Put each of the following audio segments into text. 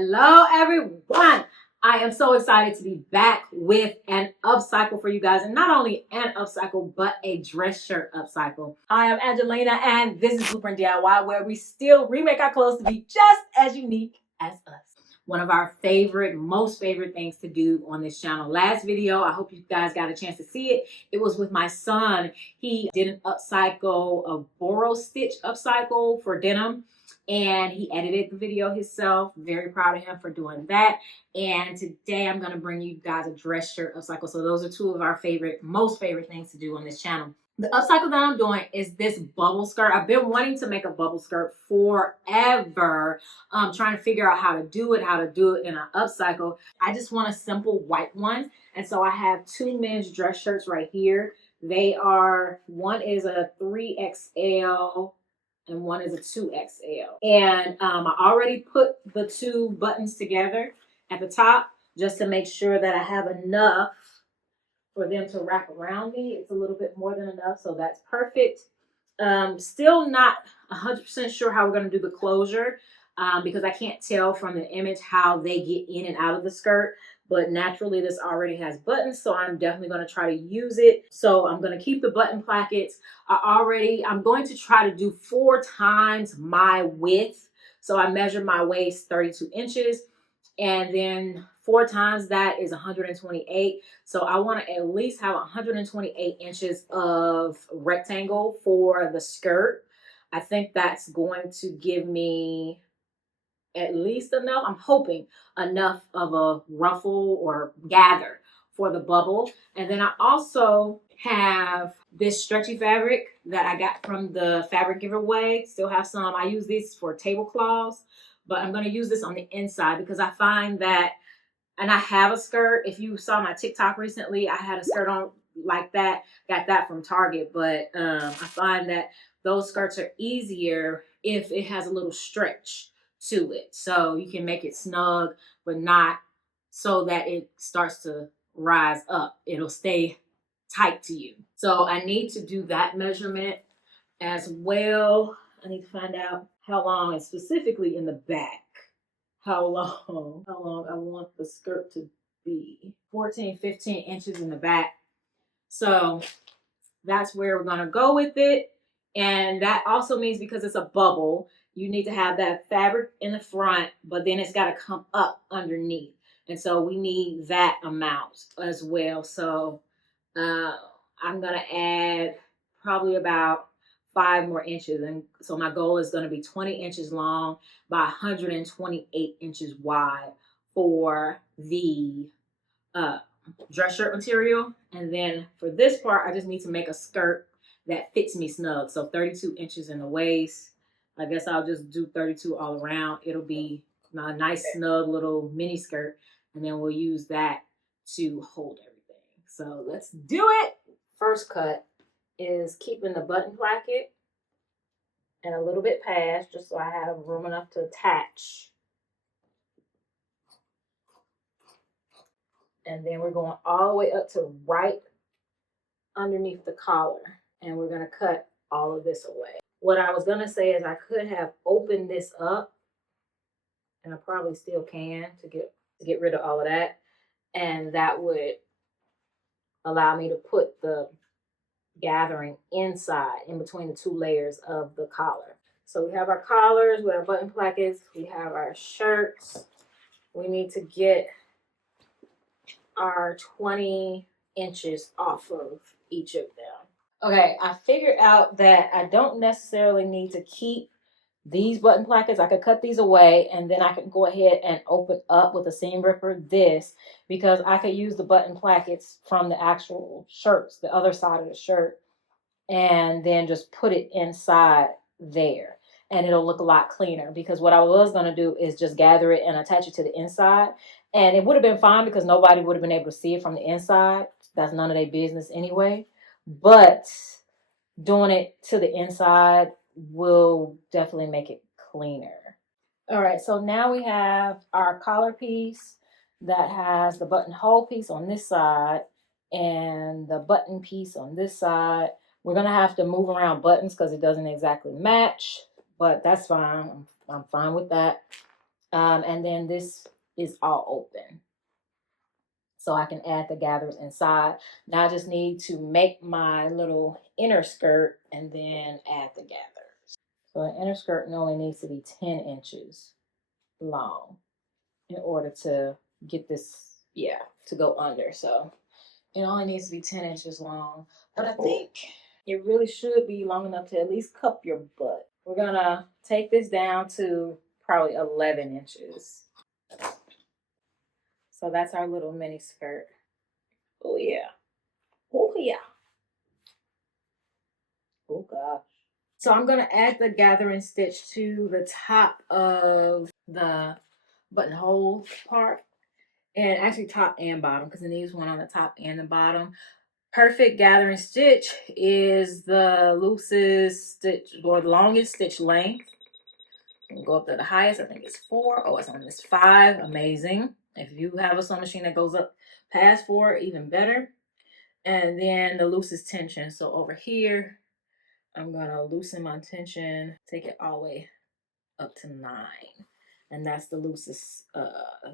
Hello everyone. I am so excited to be back with an upcycle for you guys, and not only an upcycle but a dress shirt upcycle. I am Angelina and this is Blueprint DIY, where we still remake our clothes to be just as unique as us. One of our most favorite things to do on this channel. Last video, I hope you guys got a chance to see it. It was with my son. He did an upcycle, a borrow stitch upcycle for denim. And he edited the video himself. Very proud of him for doing that. And today I'm going to bring you guys a dress shirt upcycle. So those are two of our most favorite things to do on this channel. The upcycle that I'm doing is this bubble skirt. I've been wanting to make a bubble skirt forever. Trying to figure out how to do it in an upcycle. I just want a simple white one. And so I have two men's dress shirts right here. One is a 3XL. And one is a 2XL. And I already put the two buttons together at the top just to make sure that I have enough for them to wrap around me. It's a little bit more than enough, so that's perfect. Still not 100% sure how we're going to do the closure because I can't tell from the image how they get in and out of the skirt. But naturally, this already has buttons, so I'm definitely going to try to use it. So I'm going to keep the button plackets. I'm going to try to do 4 times my width. So I measure my waist 32 inches, and then 4 times that is 128. So I want to at least have 128 inches of rectangle for the skirt. I think that's going to give me at least enough, I'm hoping, enough of a ruffle or gather for the bubble. And then I also have this stretchy fabric that I got from the fabric giveaway. Still have some. I use these for tablecloths, but I'm going to use this on the inside because I find that, and I have a skirt. If you saw my TikTok recently, I had a skirt on like that. Got that from Target, but I find that those skirts are easier if it has a little stretch to it. So you can make it snug, but not so that it starts to rise up. It'll stay tight to you. So I need to do that measurement as well. I need to find out how long, and specifically in the back, how long I want the skirt to be. 14, 15 inches in the back. So that's where we're going to go with it. And that also means, because it's a bubble, you need to have that fabric in the front, but then it's got to come up underneath. And so we need that amount as well. So I'm going to add probably about 5 more inches. And so my goal is going to be 20 inches long by 128 inches wide for the dress shirt material. And then for this part, I just need to make a skirt that fits me snug. So 32 inches in the waist. I guess I'll just do 32 all around. It'll be a nice snug little mini skirt. And then we'll use that to hold everything. So let's do it. First cut is keeping the button placket and a little bit past, just so I have room enough to attach. And then we're going all the way up to right underneath the collar. And we're going to cut all of this away. What I was going to say is I could have opened this up, and I probably still can, to get rid of all of that. And that would allow me to put the gathering inside, in between the 2 layers of the collar. So we have our collars with our button plackets. We have our shirts. We need to get our 20 inches off of each of them. Okay, I figured out that I don't necessarily need to keep these button plackets. I could cut these away, and then I can go ahead and open up with a seam ripper this, because I could use the button plackets from the actual shirts, the other side of the shirt, and then just put it inside there. And it'll look a lot cleaner, because what I was going to do is just gather it and attach it to the inside. And it would have been fine because nobody would have been able to see it from the inside. That's none of their business anyway. But doing it to the inside will definitely make it cleaner. All right, so now we have our collar piece that has the buttonhole piece on this side and the button piece on this side. We're going to have to move around buttons because it doesn't exactly match, but that's fine. I'm fine with that. And then this is all open. So I can add the gathers inside. Now I just need to make my little inner skirt and then add the gathers. So an inner skirt only needs to be 10 inches long in order to get this, to go under. So it only needs to be 10 inches long. But I think it really should be long enough to at least cup your butt. We're gonna take this down to probably 11 inches. So that's our little mini skirt. Oh yeah. Oh yeah. Oh gosh. So I'm gonna add the gathering stitch to the top of the buttonhole part. And actually top and bottom, because it needs one on the top and the bottom. Perfect gathering stitch is the loosest stitch or the longest stitch length. We'll go up to the highest. I think it's 4. Oh, it's on this 5. Amazing. If you have a sewing machine that goes up past 4, even better. And then the loosest tension. So over here, I'm gonna loosen my tension, take it all the way up to 9. And that's the loosest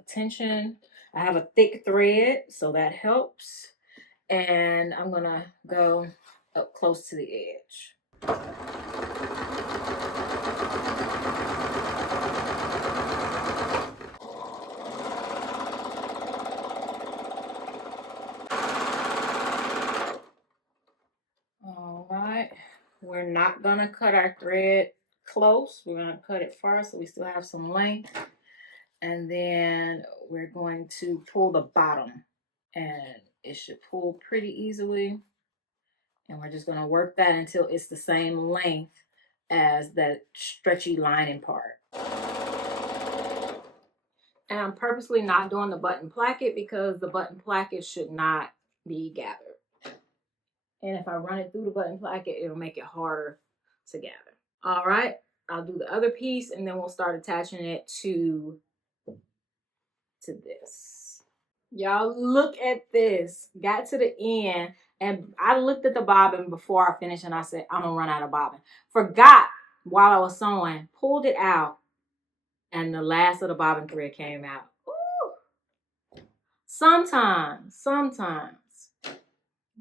tension. I have a thick thread, so that helps. And I'm gonna go up close to the edge. All right, we're not gonna cut our thread close. We're gonna cut it first so we still have some length. And then we're going to pull the bottom, and it should pull pretty easily. And we're just gonna work that until it's the same length as that stretchy lining part. And I'm purposely not doing the button placket because the button placket should not be gathered. And if I run it through the button placket, it'll make it harder to gather. All right, I'll do the other piece and then we'll start attaching it to this. Y'all, look at this. Got to the end and I looked at the bobbin before I finished and I said, I'm gonna run out of bobbin. Forgot while I was sewing, pulled it out, and the last of the bobbin thread came out. Ooh. Sometimes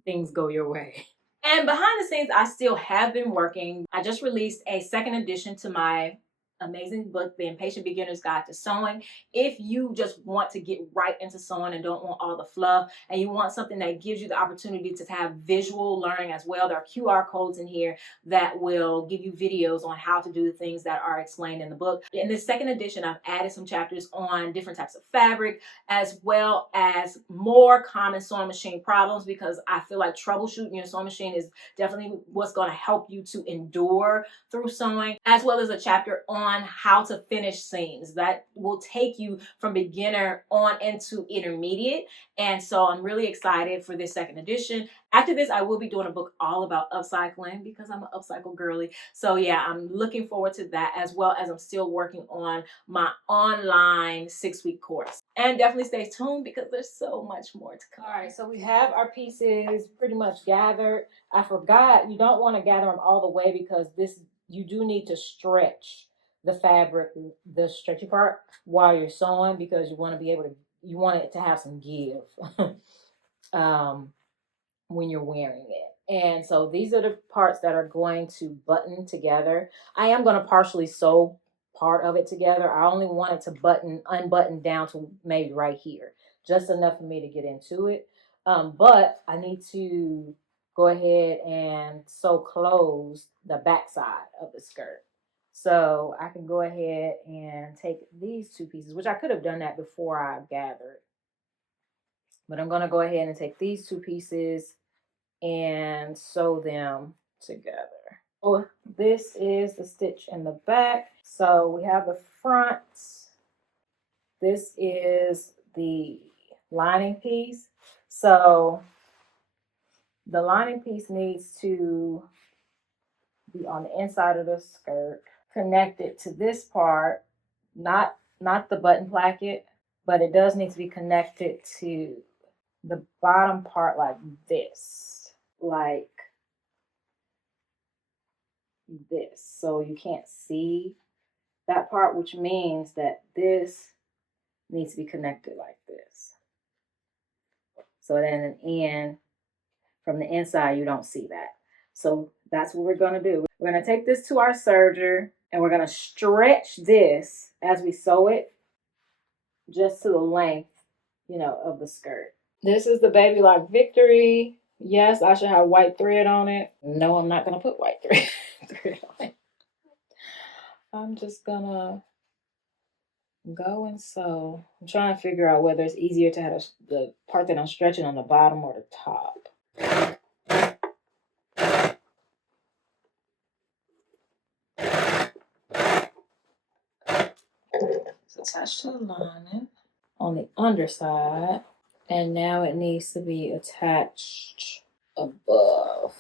things go your way. And behind the scenes, I still have been working. I just released a second edition to my amazing book, The Impatient Beginner's Guide to Sewing. If you just want to get right into sewing and don't want all the fluff, and you want something that gives you the opportunity to have visual learning as well, there are QR codes in here that will give you videos on how to do the things that are explained in the book. In this second edition, I've added some chapters on different types of fabric, as well as more common sewing machine problems, because I feel like troubleshooting your sewing machine is definitely what's going to help you to endure through sewing, as well as a chapter on how to finish seams that will take you from beginner on into intermediate. And so I'm really excited for this second edition. After this, I will be doing a book all about upcycling because I'm an upcycle girly. So yeah, I'm looking forward to that, as well as I'm still working on my online 6-week course. And definitely stay tuned because there's so much more to come. All right, so we have our pieces pretty much gathered. I forgot, you don't want to gather them all the way because you do need to stretch the fabric, the stretchy part, while you're sewing, because you want to be able to, you want it to have some give when you're wearing it. And so these are the parts that are going to button together. I am going to partially sew part of it together. I only want it to unbutton down to maybe right here, just enough for me to get into it. But I need to go ahead and sew close the back side of the skirt. So I can go ahead and take these two pieces, which I could have done that before I gathered. But I'm going to go ahead and take these two pieces and sew them together. So this is the stitch in the back. So we have the front. This is the lining piece. So the lining piece needs to be on the inside of the skirt, connected to this part, not the button placket, but it does need to be connected to the bottom part like this, so you can't see that part, which means that this needs to be connected like this. So then an end from the inside, you don't see that. So that's what we're going to do. We're going to take this to our serger and we're going to stretch this as we sew it just to the length, you know, of the skirt. This is the BabyLock Victory. Yes, I should have white thread on it. No, I'm not going to put white thread on it. I'm just going to go and sew. I'm trying to figure out whether it's easier to have the part that I'm stretching on the bottom or the top. It's attached to the lining on the underside, and now it needs to be attached above.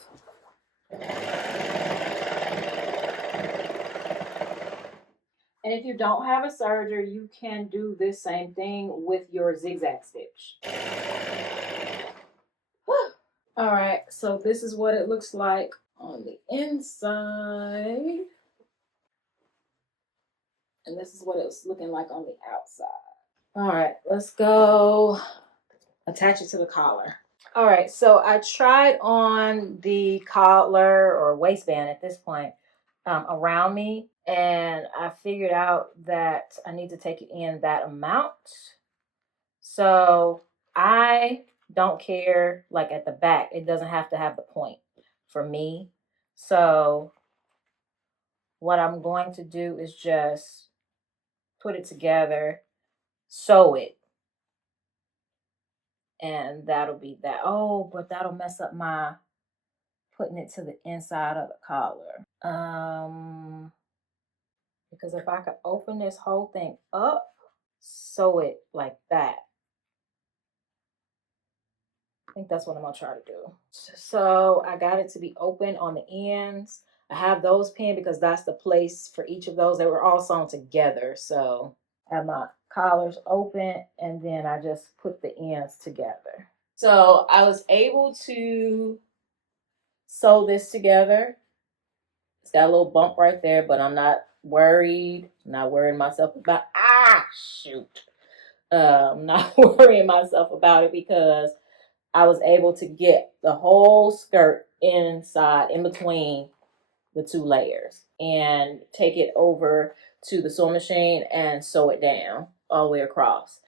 And if you don't have a serger, you can do this same thing with your zigzag stitch. All right, so this is what it looks like on the inside. And this is what it's looking like on the outside. All right, let's go attach it to the collar. All right, so I tried on the collar or waistband at this point around me, and I figured out that I need to take it in that amount. So I don't care, like at the back, it doesn't have to have the point for me. So what I'm going to do is just put it together, sew it, and that'll be that. Oh, but that'll mess up my putting it to the inside of the collar. Because if I could open this whole thing up, sew it like that. I think that's what I'm gonna try to do. So I got it to be open on the ends. I have those pinned because that's the place for each of those. They were all sewn together. So I have my collars open and then I just put the ends together. So I was able to sew this together. It's got a little bump right there, but I'm not worried. I'm not worrying myself about, I'm not worrying myself about it because I was able to get the whole skirt inside, in between the two layers, and take it over to the sewing machine and sew it down all the way across.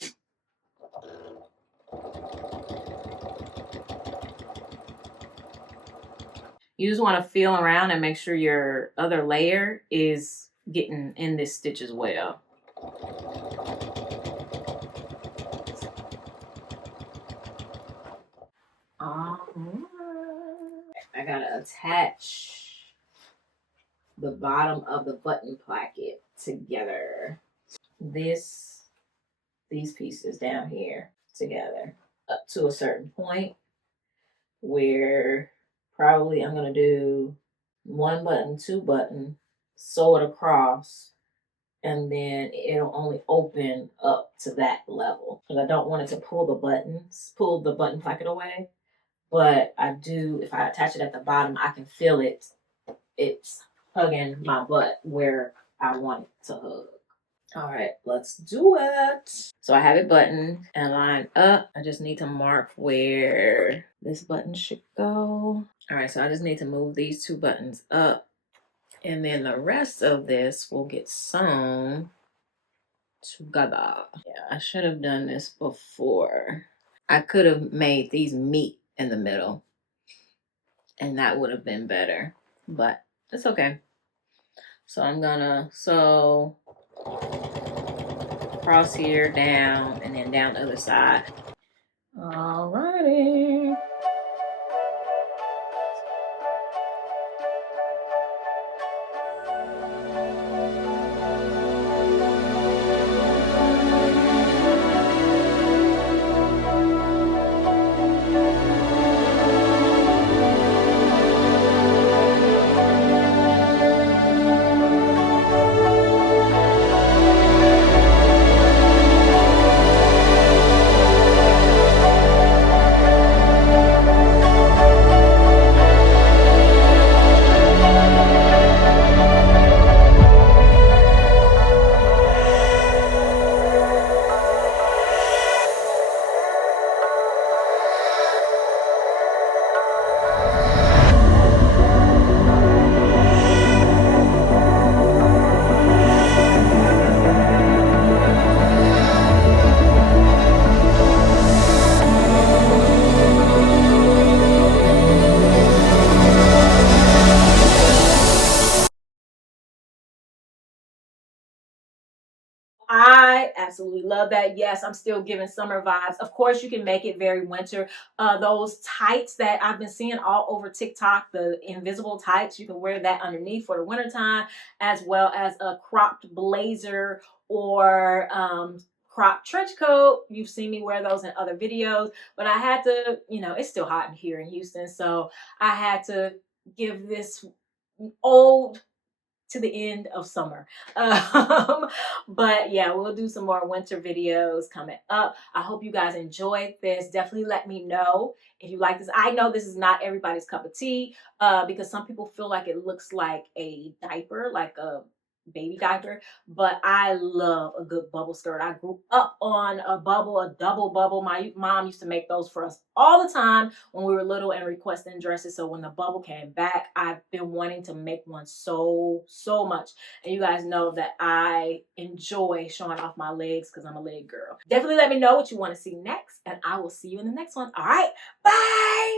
You just want to feel around and make sure your other layer is getting in this stitch as well. I gotta attach the bottom of the button placket together. These pieces down here together up to a certain point where probably I'm gonna do 1 button, 2 button, sew it across, and then it'll only open up to that level. Because I don't want it to pull the button placket away. But I do, if I attach it at the bottom, I can feel it. It's hugging my butt where I want it to hug. All right, let's do it. So I have it buttoned and lined up. I just need to mark where this button should go. All right, so I just need to move these 2 buttons up. And then the rest of this will get sewn together. Yeah, I should have done this before. I could have made these meet in the middle and that would have been better, but it's okay. So I'm gonna sew across here, down, and then down the other side. Alrighty. absolutely love that. Yes, I'm still giving summer vibes. Of course, you can make it very winter. Those tights that I've been seeing all over TikTok, the invisible tights, you can wear that underneath for the wintertime, as well as a cropped blazer or cropped trench coat. You've seen me wear those in other videos, but I had to, you know, it's still hot in here in Houston, so I had to give this old to the end of summer. But yeah, we'll do some more winter videos coming up. I hope you guys enjoyed this. Definitely let me know if you like this. I know this is not everybody's cup of tea because some people feel like it looks like a diaper, like a baby diaper, but I love a good bubble skirt. I grew up on a bubble, a double bubble. My mom used to make those for us all the time when we were little and requesting dresses. So when the bubble came back, I've been wanting to make one so much. And you guys know that I enjoy showing off my legs because I'm a leg girl. Definitely let me know what you want to see next, and I will see you in the next one. All right, bye.